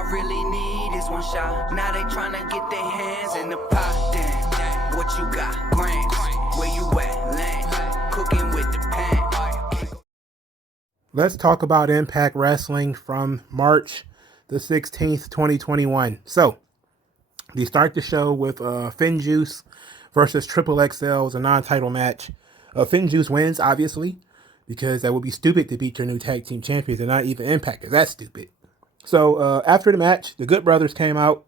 I really need is one shot. Now they tryna get their hands in the pot. Damn, what you got? Grams. Where you at? Land. Cooking with the pan. Let's talk about Impact Wrestling from March the 16th, 2021. So, they start the show with FinJuice versus Triple XL, a non-title match. FinJuice wins, obviously, because that would be stupid to beat your new tag team champions and not even Impact. That's stupid. So, after the match, the Good Brothers came out,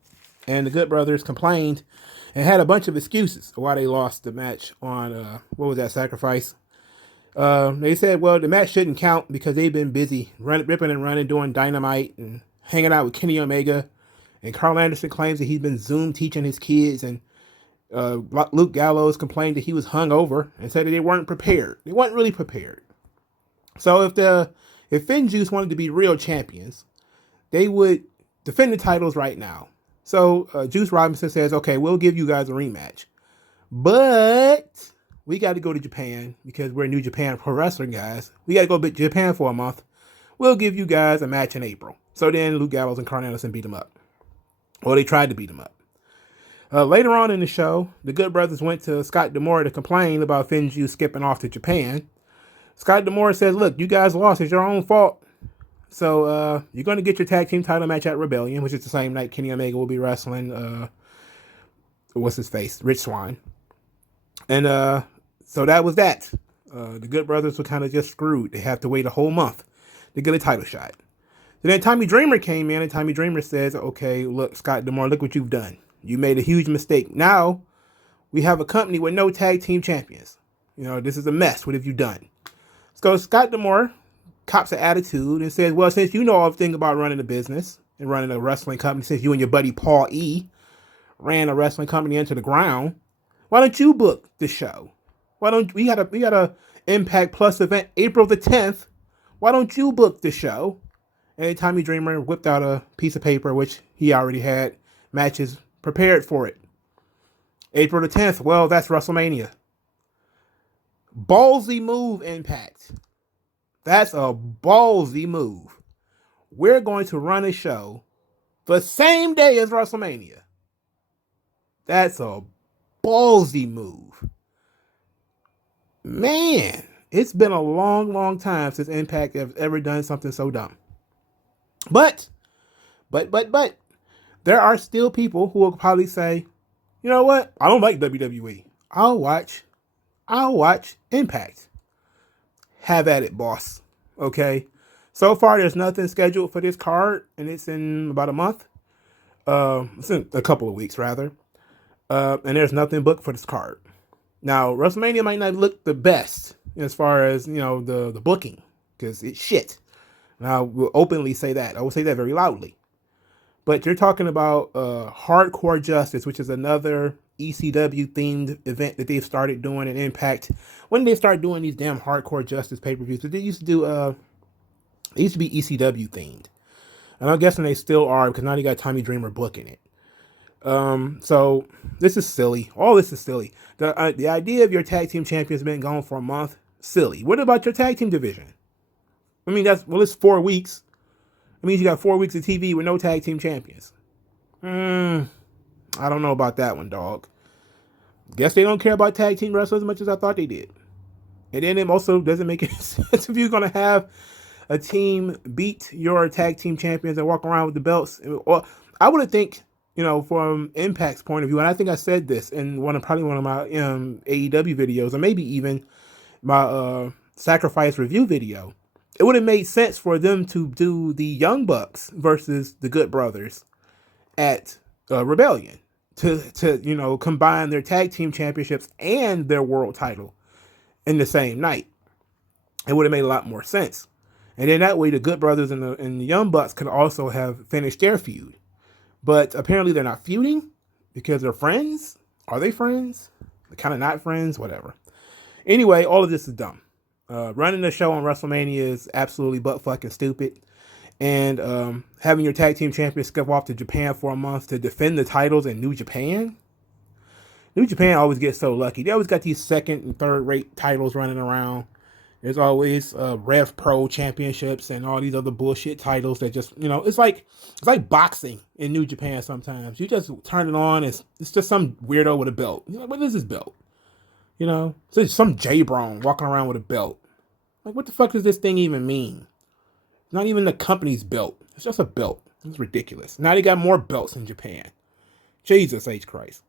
and the Good Brothers complained and had a bunch of excuses why they lost the match on, what was that, Sacrifice? They said, well, the match shouldn't count because they've been busy ripping and running, doing Dynamite and hanging out with Kenny Omega. And Carl Anderson claims that he's been Zoom teaching his kids. And Luke Gallows complained that he was hungover and said that they weren't prepared. They weren't really prepared. So if FinJuice wanted to be real champions, they would defend the titles right now. So Juice Robinson says, okay, we'll give you guys a rematch. But we got to go to Japan because we're New Japan Pro Wrestling guys. We got to go to Japan for a month. We'll give you guys a match in April. So then Luke Gallows and Carl Anderson beat him up. Well, they tried to beat him up. Later on in the show, the Good Brothers went to Scott D'Amore to complain about FinJuice skipping off to Japan. Scott D'Amore says, look, you guys lost. It's your own fault. So you're going to get your tag team title match at Rebellion, which is the same night Kenny Omega will be wrestling, what's his face? Rich Swann. And so that was that. The Good Brothers were kind of just screwed. They have to wait a whole month to get a title shot. And then Tommy Dreamer came in, and Tommy Dreamer says, okay, look, Scott D'Amore, look what you've done. You made a huge mistake. Now we have a company with no tag team champions. You know, this is a mess. What have you done? So Scott D'Amore cops an attitude and says, well, since you know everything about running a business and running a wrestling company, since you and your buddy Paul E. ran a wrestling company into the ground, why don't you book the show? Why don't we got a Impact Plus event April the 10th? Why don't you book the show? And Tommy Dreamer whipped out a piece of paper, which he already had matches prepared for it. April the 10th, well, that's WrestleMania. Ballsy move, Impact. That's a ballsy move. We're going to run a show the same day as WrestleMania. That's a ballsy move. Man, it's been a long, long time since Impact has ever done something so dumb. But, there are still people who will probably say, you know what? I don't like WWE. I'll watch Impact. Have at it, boss. Okay? So far, there's nothing scheduled for this card, and it's in about a month. It's in a couple of weeks, rather. And there's nothing booked for this card. Now, WrestleMania might not look the best as far as, you know, the booking, because it's shit. And I will openly say that. I will say that very loudly. But you're talking about Hardcore Justice, which is another ECW-themed event that they've started doing in Impact. When did they start doing these damn Hardcore Justice pay-per-views? But they used to do, they used to be ECW-themed. And I'm guessing they still are, because now they got Tommy Dreamer booking it. So this is silly. All this is silly. The idea of your tag team champions been gone for a month, silly. What about your tag team division? I mean, it's 4 weeks. It means you got 4 weeks of TV with no tag team champions. I don't know about that one, dog. Guess they don't care about tag team wrestlers as much as I thought they did. And then it also doesn't make any sense if you're going to have a team beat your tag team champions and walk around with the belts. Well, I would think, you know, from Impact's point of view, and I think I said this in probably one of my AEW videos, or maybe even my Sacrifice review video, it would have made sense for them to do the Young Bucks versus the Good Brothers at Rebellion to you know, combine their tag team championships and their world title in the same night. It would have made a lot more sense. And then that way the Good Brothers and the Young Bucks could also have finished their feud. But apparently they're not feuding because they're friends. Are they friends? They're kind of not friends, whatever. Anyway, all of this is dumb. Running a show on WrestleMania is absolutely butt fucking stupid. And having your tag team champions skip off to Japan for a month to defend the titles in New Japan. New Japan always gets so lucky. They always got these second and third rate titles running around. There's always Rev Pro championships and all these other bullshit titles that just, it's like boxing in New Japan sometimes. You just turn it on, it's just some weirdo with a belt. You're like, what is this belt? It's just some J-Bron walking around with a belt. Like, what the fuck does this thing even mean? Not even the company's belt. It's just a belt. It's ridiculous. Now they got more belts in Japan. Jesus H. Christ.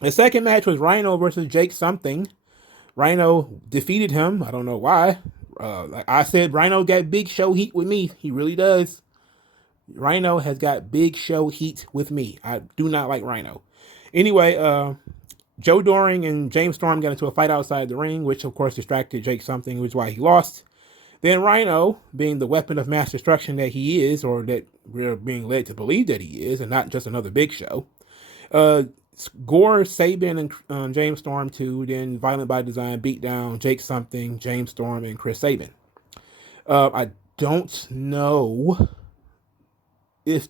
The second match was Rhino versus Jake something. Rhino defeated him. I don't know why. Like I said, Rhino got big show heat with me. He really does. Rhino has got big show heat with me. I do not like Rhino. Anyway, Joe Doring and James Storm got into a fight outside the ring, which of course distracted Jake something, which is why he lost. Then Rhino, being the weapon of mass destruction that he is, or that we're being led to believe that he is, and not just another big show, Gore, Sabin, and James Storm too. Then Violent by Design beat down Jake something, James Storm, and Chris Sabin. I don't know if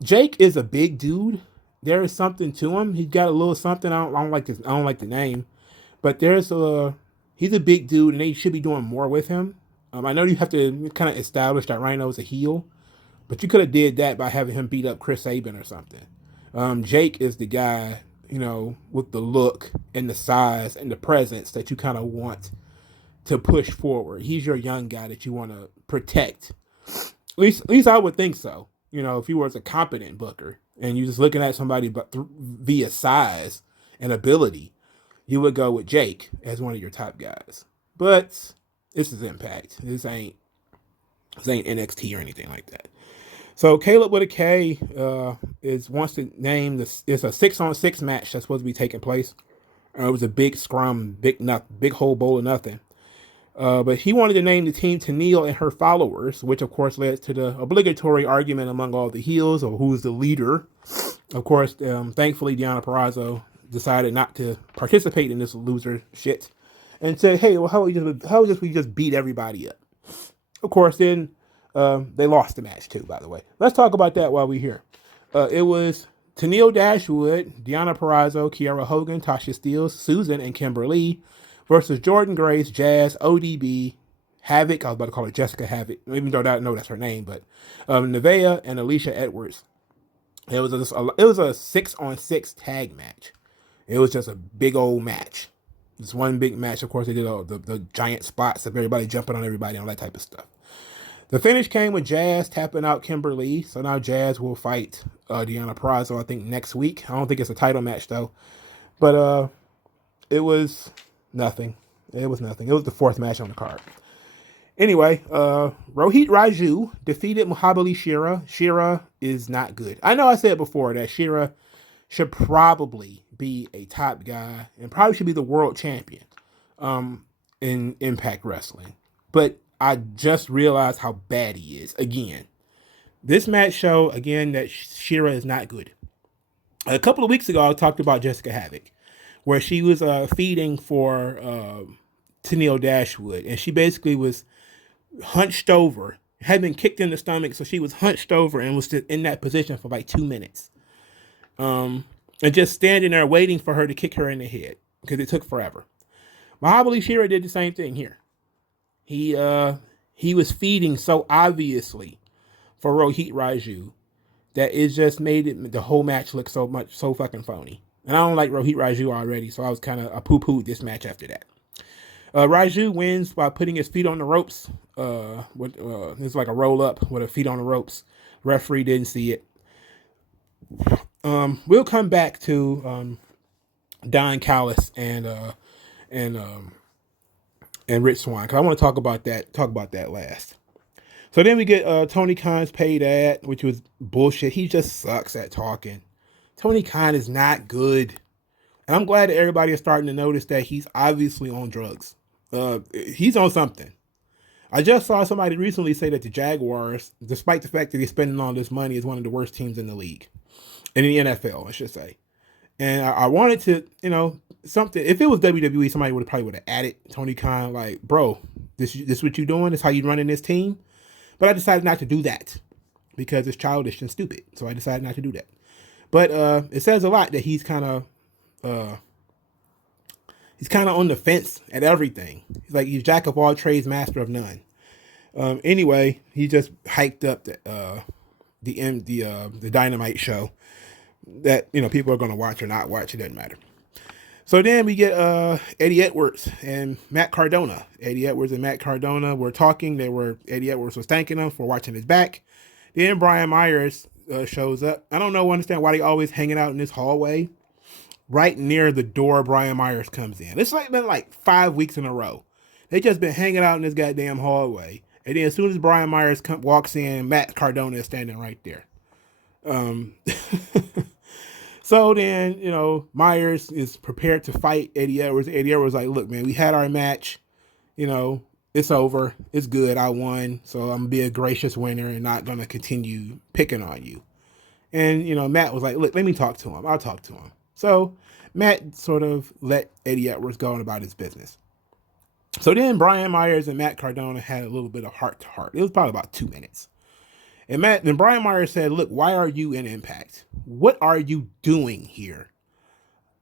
Jake is a big dude. There is something to him. He's got a little something. I don't like this. I don't like the name, but he's a big dude, and they should be doing more with him. I know you have to kind of establish that Rhino is a heel, but you could have did that by having him beat up Chris Sabin or something. Jake is the guy, with the look and the size and the presence that you kind of want to push forward. He's your young guy that you want to protect. At least I would think so. If you were a competent booker and you're just looking at somebody via size and ability, you would go with Jake as one of your top guys. But this is Impact. This ain't NXT or anything like that. So Caleb with a K wants to name this. It's a 6-on-6 match that's supposed to be taking place. It was a big scrum, big whole bowl of nothing. But he wanted to name the team Tenille and her followers, which of course led to the obligatory argument among all the heels of who's the leader. Of course, thankfully Deonna Purrazzo decided not to participate in this loser shit and said, "Hey, well, how would we just beat everybody up?" Of course, then they lost the match too. By the way, let's talk about that while we're here. It was Tenille Dashwood, Deonna Purrazzo, Kiera Hogan, Tasha Steelz, Susan, and Kimberly versus Jordan Grace, Jazz, ODB, Havoc. I was about to call her Jessica Havoc, even though I don't know that's her name, but Nevaeh and Alicia Edwards. It was a 6-on-6 tag match. It was just a big old match. Just one big match. Of course, they did all the giant spots of everybody jumping on everybody and all that type of stuff. The finish came with Jazz tapping out Kimberly. So now Jazz will fight Deonna Purrazzo, I think, next week. I don't think it's a title match, though. But it was nothing. It was nothing. It was the fourth match on the card. Anyway, Rohit Raju defeated Mahabali Shera. Shera is not good. I know I said before that Shera should probably be a top guy and probably should be the world champion in Impact Wrestling. But I just realized how bad he is. Again, this match show, again, that Shera is not good. A couple of weeks ago, I talked about Jessica Havoc, where she was feeding for Tenille Dashwood, and she basically was hunched over, had been kicked in the stomach, so she was hunched over and was in that position for like 2 minutes. And just standing there waiting for her to kick her in the head, because it took forever. Mahabali Shera did the same thing here. He was feeding so obviously for Rohit Raju that it just made the whole match look so fucking phony. And I don't like Rohit Raju already, so I poo-pooed this match after that. Raju wins by putting his feet on the ropes. It's like a roll-up with a feet on the ropes. Referee didn't see it. We'll come back to Don Callis and Rich Swann, because I want to talk about that last. So then we get Tony Khan's paid ad, which was bullshit. He just sucks at talking. Tony Khan is not good. And I'm glad that everybody is starting to notice that he's obviously on drugs. He's on something. I just saw somebody recently say that the Jaguars, despite the fact that he's spending all this money, is one of the worst teams in the league. In the NFL, I should say. And I wanted to, something. If it was WWE, somebody would have added Tony Khan, like, bro, this what you doing? This how you running this team? But I decided not to do that because it's childish and stupid. So I decided not to do that. But it says a lot that he's kind of he's kind of on the fence at everything. He's like, he's jack of all trades, master of none. Anyway, he just hyped up the Dynamite show that, you know, people are going to watch or not watch. It doesn't matter. So then we get Eddie Edwards and Matt Cardona. Eddie Edwards and Matt Cardona were talking. Eddie Edwards was thanking him for watching his back. Then Brian Myers shows up. I don't understand why they always hanging out in this hallway. Right near the door Brian Myers comes in. It's like been like 5 weeks in a row. They just been hanging out in this goddamn hallway. And then as soon as Brian Myers walks in, Matt Cardona is standing right there. So then, you know, Myers is prepared to fight Eddie Edwards. Eddie Edwards like, look, man, we had our match. You know, it's over. It's good. I won. So I'm going to be a gracious winner and not going to continue picking on you. And, you know, Matt was like, look, let me talk to him. I'll talk to him. So Matt sort of let Eddie Edwards go on about his business. So then Brian Myers and Matt Cardona had a little bit of heart-to-heart. It was probably about 2 minutes. And Brian Myers said, look, why are you in Impact? What are you doing here?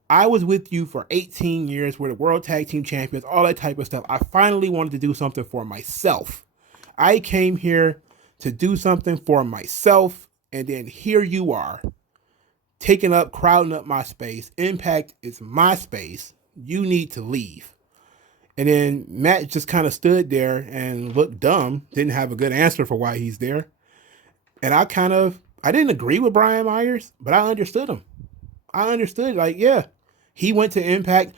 I was with you for 18 years. We're the World Tag Team Champions, all that type of stuff. I finally wanted to do something for myself. I came here to do something for myself. And then here you are, crowding up my space. Impact is my space. You need to leave. And then Matt just kind of stood there and looked dumb. Didn't have a good answer for why he's there. And I didn't agree with Brian Myers, but I understood him. I understood, like, yeah, he went to Impact.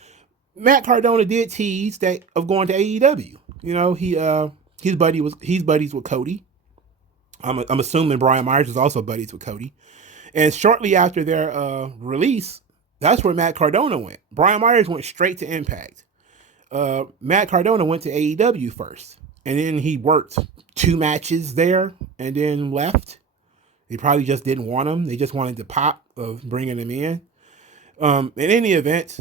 Matt Cardona did tease that of going to AEW. You know, he's buddies with Cody. I'm assuming Brian Myers is also buddies with Cody. And shortly after their release, that's where Matt Cardona went. Brian Myers went straight to Impact. Matt Cardona went to AEW first. And then he worked 2 matches there and then left. They probably just didn't want him. They just wanted the pop of bringing him in. In any event,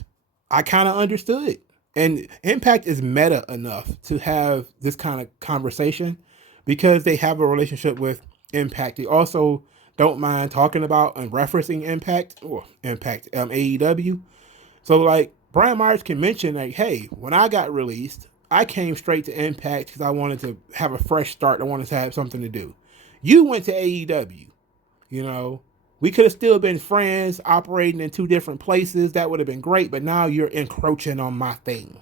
I kind of understood. And Impact is meta enough to have this kind of conversation because they have a relationship with Impact. They also don't mind talking about and referencing Impact, AEW. So like Brian Myers can mention like, hey, when I got released, I came straight to Impact because I wanted to have a fresh start. I wanted to have something to do. You went to AEW. You know, we could have still been friends operating in 2 different places. That would have been great. But now you're encroaching on my thing.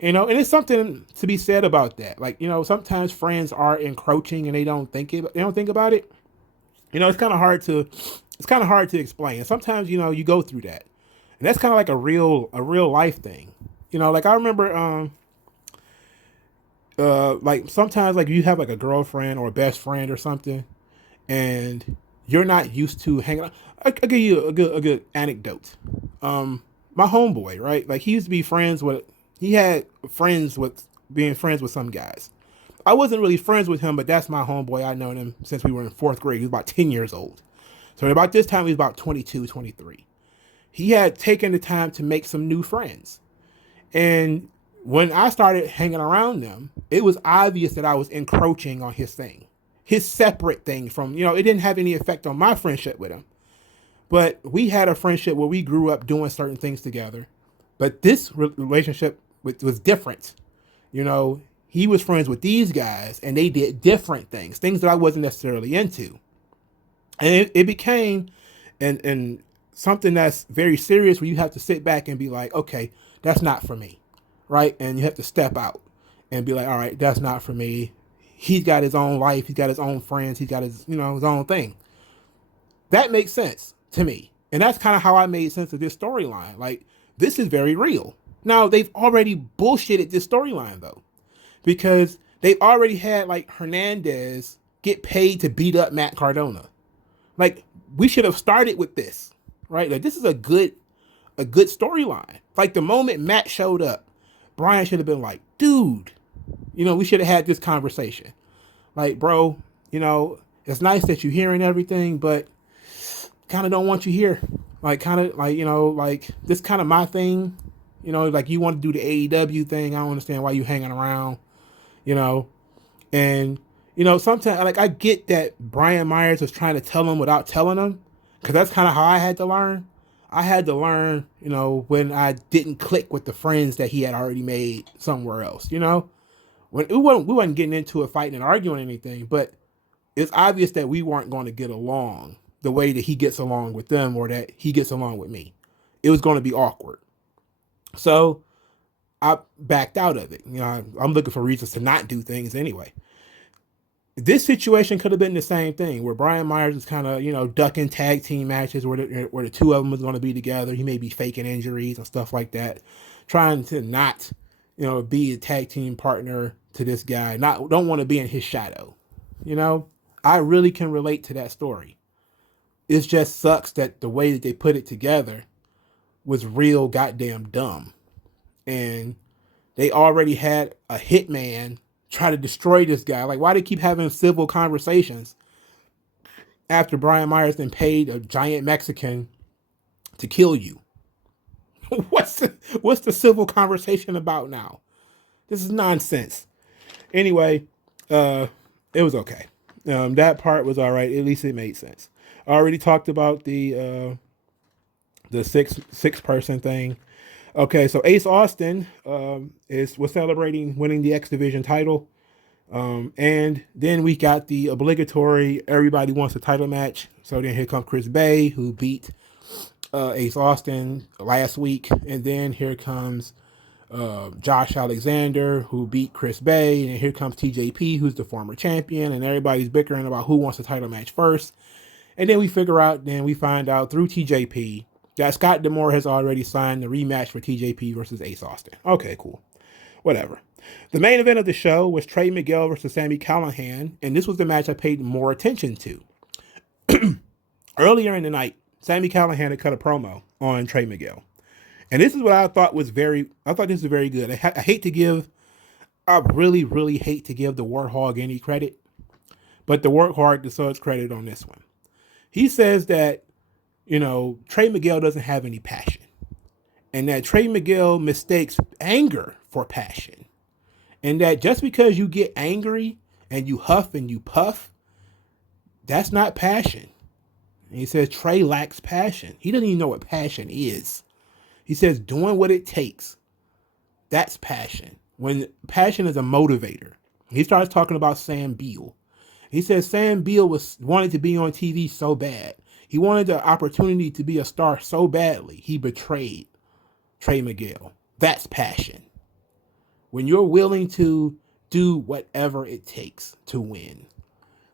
You know, and it's something to be said about that. Like, you know, sometimes friends are encroaching and they don't think about it. You know, it's kind of hard to explain. And sometimes, you know, you go through that. And that's kind of like a real life thing. You know, like I remember like sometimes like you have like a girlfriend or a best friend or something and you're not used to hanging out. I'll give you a good anecdote. My homeboy, right? Like he had friends with being friends with some guys. I wasn't really friends with him, but that's my homeboy. I known him since we were in 4th grade. He was about 10 years old. So about this time, he was about 22, 23. He had taken the time to make some new friends. And when I started hanging around them, it was obvious that I was encroaching on his thing. His separate thing from, you know, it didn't have any effect on my friendship with him. But we had a friendship where we grew up doing certain things together. But this relationship was different. You know, he was friends with these guys and they did different things that I wasn't necessarily into. And it became and something that's very serious where you have to sit back and be like, okay, that's not for me. Right? And you have to step out and be like, all right, that's not for me. He's got his own life. He's got his own friends. He's got his, you know, his own thing. That makes sense to me. And that's kind of how I made sense of this storyline. Like, this is very real. Now, they've already bullshitted this storyline, though, because they've already had, like, Hernandez get paid to beat up Matt Cardona. Like, we should have started with this, right? Like, this is a good storyline. Like, the moment Matt showed up, Brian should have been like, dude, you know, we should have had this conversation. Like, bro, you know, it's nice that you're hearing everything, but kind of don't want you here. Like, kind of like, you know, like this kind of my thing, you know, like you want to do the AEW thing. I don't understand why you hanging around, you know, and, you know, sometimes like I get that Brian Myers was trying to tell him without telling him, because that's kind of how I had to learn. I had to learn, when I didn't click with the friends that he had already made somewhere else, when we wasn't getting into a fight and arguing or anything, but it's obvious that we weren't going to get along the way that he gets along with them or that he gets along with me. It was going to be awkward. So I backed out of it. I'm looking for reasons to not do things anyway. This situation could have been the same thing where Brian Myers is kind of, ducking tag team matches where the two of them was going to be together. He may be faking injuries and stuff like that, trying to not, be a tag team partner to this guy. Don't want to be in his shadow. I really can relate to that story. It just sucks that the way that they put it together was real goddamn dumb. And they already had a hitman try to destroy this guy. Like, why do they keep having civil conversations after Brian Myers then paid a giant Mexican to kill you? What's the civil conversation about now? This is nonsense. Anyway, it was okay. That part was all right. At least it made sense. I already talked about the six person thing. Okay, so Ace Austin was celebrating winning the X Division title. And then we got the obligatory everybody wants a title match. So then here comes Chris Bay, who beat Ace Austin last week. And then here comes Josh Alexander, who beat Chris Bay. And here comes TJP, who's the former champion. And everybody's bickering about who wants a title match first. And then we find out through TJP that Scott D'Amore has already signed the rematch for TJP versus Ace Austin. Okay, cool. Whatever. The main event of the show was Trey Miguel versus Sami Callihan, and this was the match I paid more attention to. Earlier in the night, Sami Callihan had cut a promo on Trey Miguel. And this is what I thought this was very good. I really, really hate to give the Warthog any credit, but the Warthog deserves credit on this one. He says that, Trey Miguel doesn't have any passion, and that Trey Miguel mistakes anger for passion, and that just because you get angry and you huff and you puff, that's not passion. And he says Trey lacks passion. He doesn't even know what passion is. He says doing what it takes, that's passion. When passion is a motivator. He starts talking about Sam Beal. He says Sam Beal wanted to be on TV so bad. He wanted the opportunity to be a star so badly. He betrayed Trey Miguel. That's passion. When you're willing to do whatever it takes to win,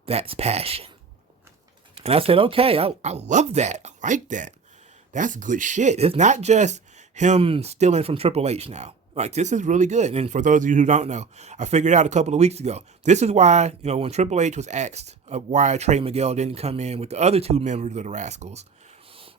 that's passion. And I said, okay, I love that. I like that. That's good shit. It's not just him stealing from Triple H now. Like, this is really good. And for those of you who don't know, I figured out a couple of weeks ago. This is why, when Triple H was asked why Trey Miguel didn't come in with the other two members of the Rascals,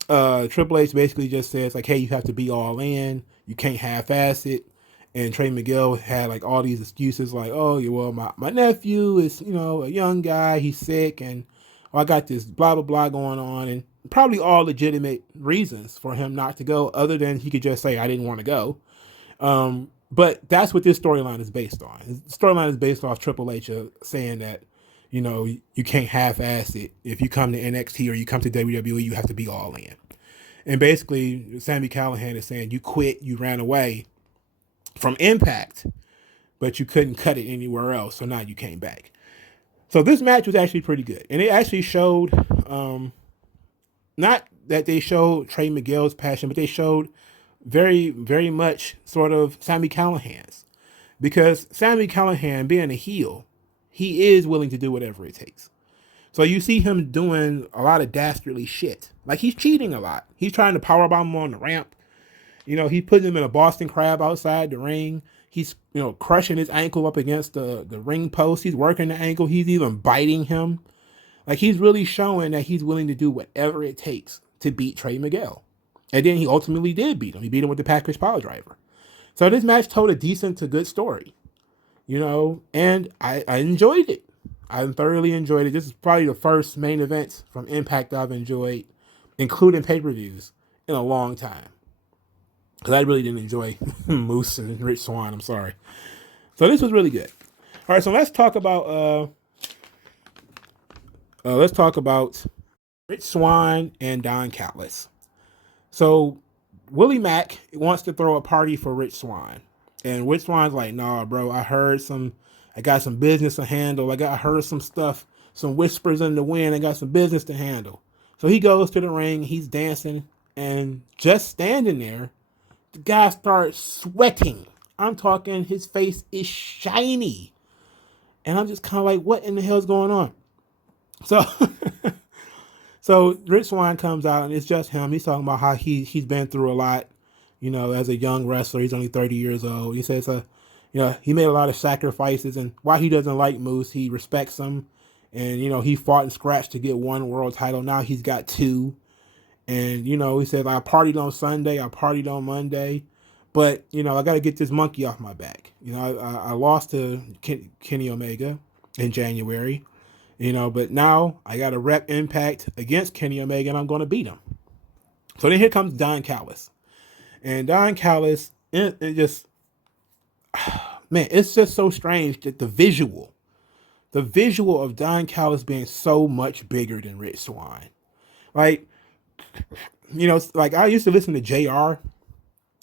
Triple H basically just says, like, hey, you have to be all in. You can't half-ass it. And Trey Miguel had, like, all these excuses like, oh, well, my nephew is, a young guy. He's sick. And I got this blah, blah, blah going on. And probably all legitimate reasons for him not to go, other than he could just say, I didn't want to go. But that's what this storyline is based on. The storyline is based off Triple H saying that, you can't half-ass it. If you come to NXT or you come to WWE, you have to be all in. And basically, Sami Callihan is saying you quit, you ran away from Impact, but you couldn't cut it anywhere else, so now you came back. So this match was actually pretty good. And it actually showed, not that they showed Trey Miguel's passion, but they showed very, very much sort of Sami Callihan's. Because Sami Callihan, being a heel, he is willing to do whatever it takes. So you see him doing a lot of dastardly shit. Like, he's cheating a lot. He's trying to powerbomb him on the ramp. He put him in a Boston Crab outside the ring. He's, crushing his ankle up against the ring post. He's working the ankle. He's even biting him. Like, he's really showing that he's willing to do whatever it takes to beat Trey Miguel. And then he ultimately did beat him. He beat him with the package power driver. So this match told a decent to good story, and I enjoyed it. I thoroughly enjoyed it. This is probably the first main event from Impact I've enjoyed, including pay-per-views, in a long time. Because I really didn't enjoy Moose and Rich Swann. I'm sorry. So this was really good. All right, so let's talk about Rich Swann and Don Callis. So Willie Mack wants to throw a party for Rich Swann. And Rich Swann's like, nah, bro, I got some business to handle. I heard some stuff, some whispers in the wind. I got some business to handle. So he goes to the ring, he's dancing, and just standing there, the guy starts sweating. I'm talking, his face is shiny. And I'm just kind of like, what in the hell's going on? So so Rich Swann comes out and it's just him. He's talking about how he's been through a lot, as a young wrestler. He's only 30 years old. He says, he made a lot of sacrifices, and while he doesn't like Moose, he respects him. And, he fought and scratched to get one world title. Now he's got two. And, he said, I partied on Sunday, I partied on Monday, but, I got to get this monkey off my back. I lost to Kenny Omega in January, but now I got to rep Impact against Kenny Omega, and I'm going to beat him. So then here comes Don Callis. And Don Callis, it just, man, it's just so strange that the visual of Don Callis being so much bigger than Rich Swann. Like, like I used to listen to JR,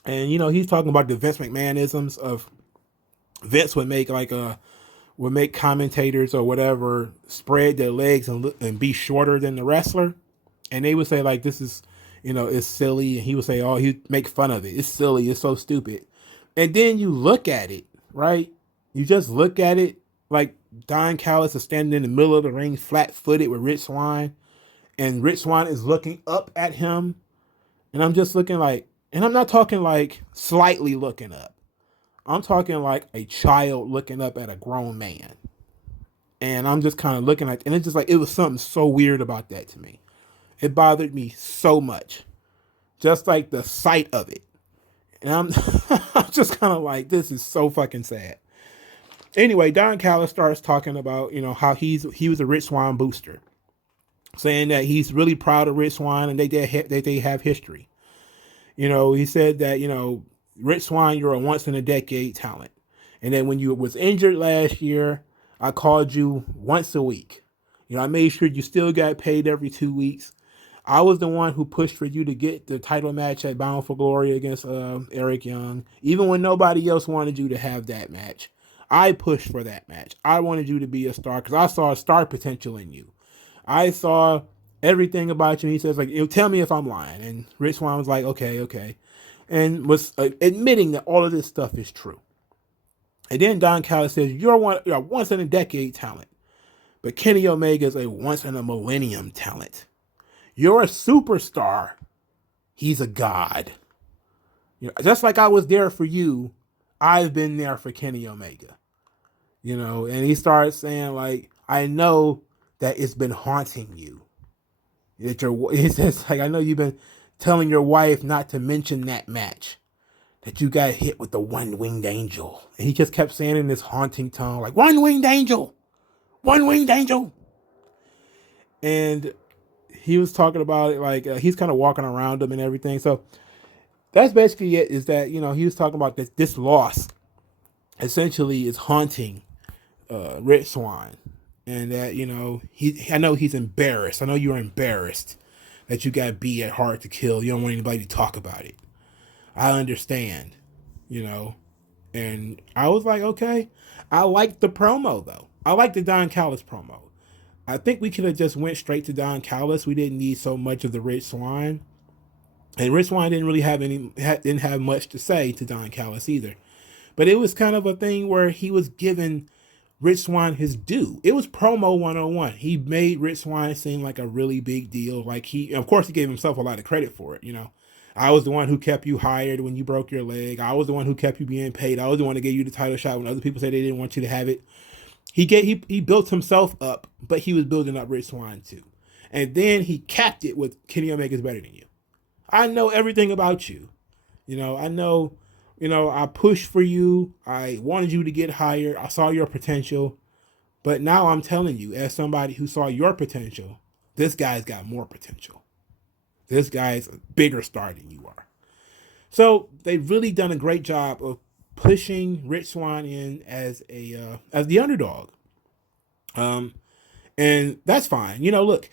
and, he's talking about the Vince McMahonisms of Vince would make commentators or whatever spread their legs and be shorter than the wrestler. And they would say, like, this is, it's silly. And he would say, oh, he'd make fun of it. It's silly. It's so stupid. And then you look at it, right? You just look at it like Don Callis is standing in the middle of the ring, flat-footed with Rich Swann. And Rich Swann is looking up at him. And I'm just looking like, and I'm not talking like slightly looking up. I'm talking like a child looking up at a grown man. And I'm just kind of looking at, and it's just like, it was something so weird about that to me. It bothered me so much. Just like the sight of it. And I'm just kind of like, this is so fucking sad. Anyway, Don Callis starts talking about, how he was a Rich Swann booster. Saying that he's really proud of Rich Swann and they have history. He said that, Rich Swann, you're a once in a decade talent. And then when you was injured last year, I called you once a week. I made sure you still got paid every 2 weeks. I was the one who pushed for you to get the title match at Bound for Glory against Eric Young, even when nobody else wanted you to have that match. I pushed for that match. I wanted you to be a star because I saw a star potential in you. I saw everything about you. He says, like, tell me if I'm lying. And Rich Swann was like, okay. And was admitting that all of this stuff is true. And then Don Callis says, you're a once in a decade talent. But Kenny Omega is a once in a millennium talent. You're a superstar. He's a god. Just like I was there for you, I've been there for Kenny Omega. And he starts saying, like, I know that it's been haunting you. He says, like, I know you've been telling your wife not to mention that match, that you got hit with the one-winged angel. And he just kept saying in this haunting tone, like, one-winged angel, one-winged angel. And he was talking about it like he's kind of walking around him and everything. So that's basically it, is that, he was talking about this loss essentially is haunting Rich Swann. And that, I know he's embarrassed. I know you're embarrassed that you got beat at Hard to Kill. You don't want anybody to talk about it. I understand, And I was like, okay. I liked the promo, though. I liked the Don Callis promo. I think we could have just went straight to Don Callis. We didn't need so much of the Rich Swann. And Rich Swann didn't really didn't have much to say to Don Callis either. But it was kind of a thing where he was giving Rich Swann his due. It was promo 101. He made Rich Swann seem like a really big deal. Like of course, he gave himself a lot of credit for it. I was the one who kept you hired when you broke your leg. I was the one who kept you being paid. I was the one that gave you the title shot when other people said they didn't want you to have it. He built himself up, but he was building up Rich Swann too. And then he capped it with Kenny Omega's better than you. I know everything about you. I know. I pushed for you. I wanted you to get higher. I saw your potential. But now I'm telling you, as somebody who saw your potential, this guy's got more potential. This guy's a bigger star than you are. So they've really done a great job of pushing Rich Swann in as the underdog. And that's fine. Look,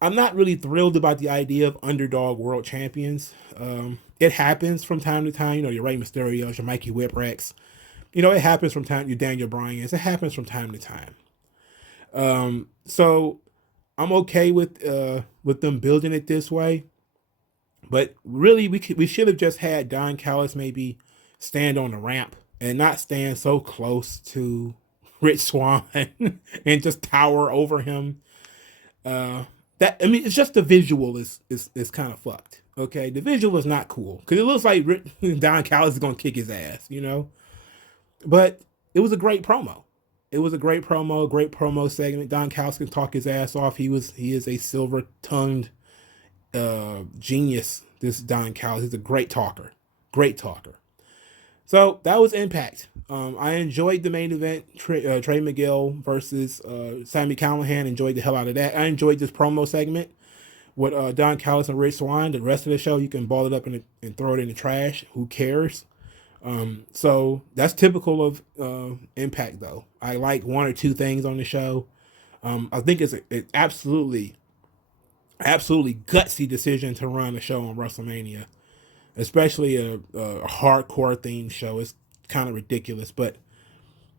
I'm not really thrilled about the idea of underdog world champions. It happens from time to time. You know, your Rey Mysterios, your Mikey Whipwrecks. You know, it happens from time. Your Daniel Bryan's. It happens from time to time. So I'm okay with them building it this way. But really, we should have just had Don Callis maybe stand on the ramp and not stand so close to Rich Swann and just tower over him. That, I mean, it's just the visual is kind of fucked. Okay, the visual is not cool because it looks like Don Callis is gonna kick his ass, you know. But it was a great promo. It was a great promo segment. Don Callis can talk his ass off. He is a silver tongued genius. This Don Callis, he's a great talker. So that was Impact. I enjoyed the main event, Trey Miguel versus Sami Callihan. Enjoyed the hell out of that. I enjoyed this promo segment with Don Callis and Rich Swann. The rest of the show, you can ball it up and throw it in the trash. Who cares? So that's typical of Impact, though. I like one or two things on the show. I think it's absolutely gutsy decision to run a show on WrestleMania, especially a hardcore themed show. It's kind of ridiculous, but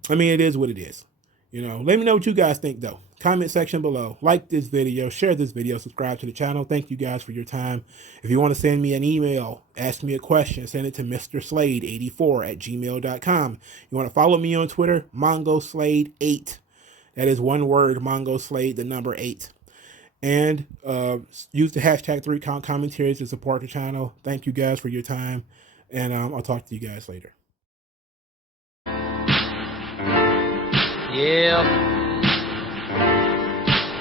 I mean, it is what it is. You know, let me know what you guys think, though. Comment section below. Like this video, share this video, subscribe to the channel. Thank you guys for your time. If you want to send me an email, ask me a question, send it to mrslade84@gmail.com. You want to follow me on Twitter, MongoSlade8. That is one word, MongoSlade, the number 8. And use the hashtag 3count commentaries to support the channel. Thank you guys for your time, and I'll talk to you guys later. Yeah.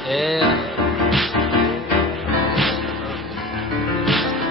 Yeah.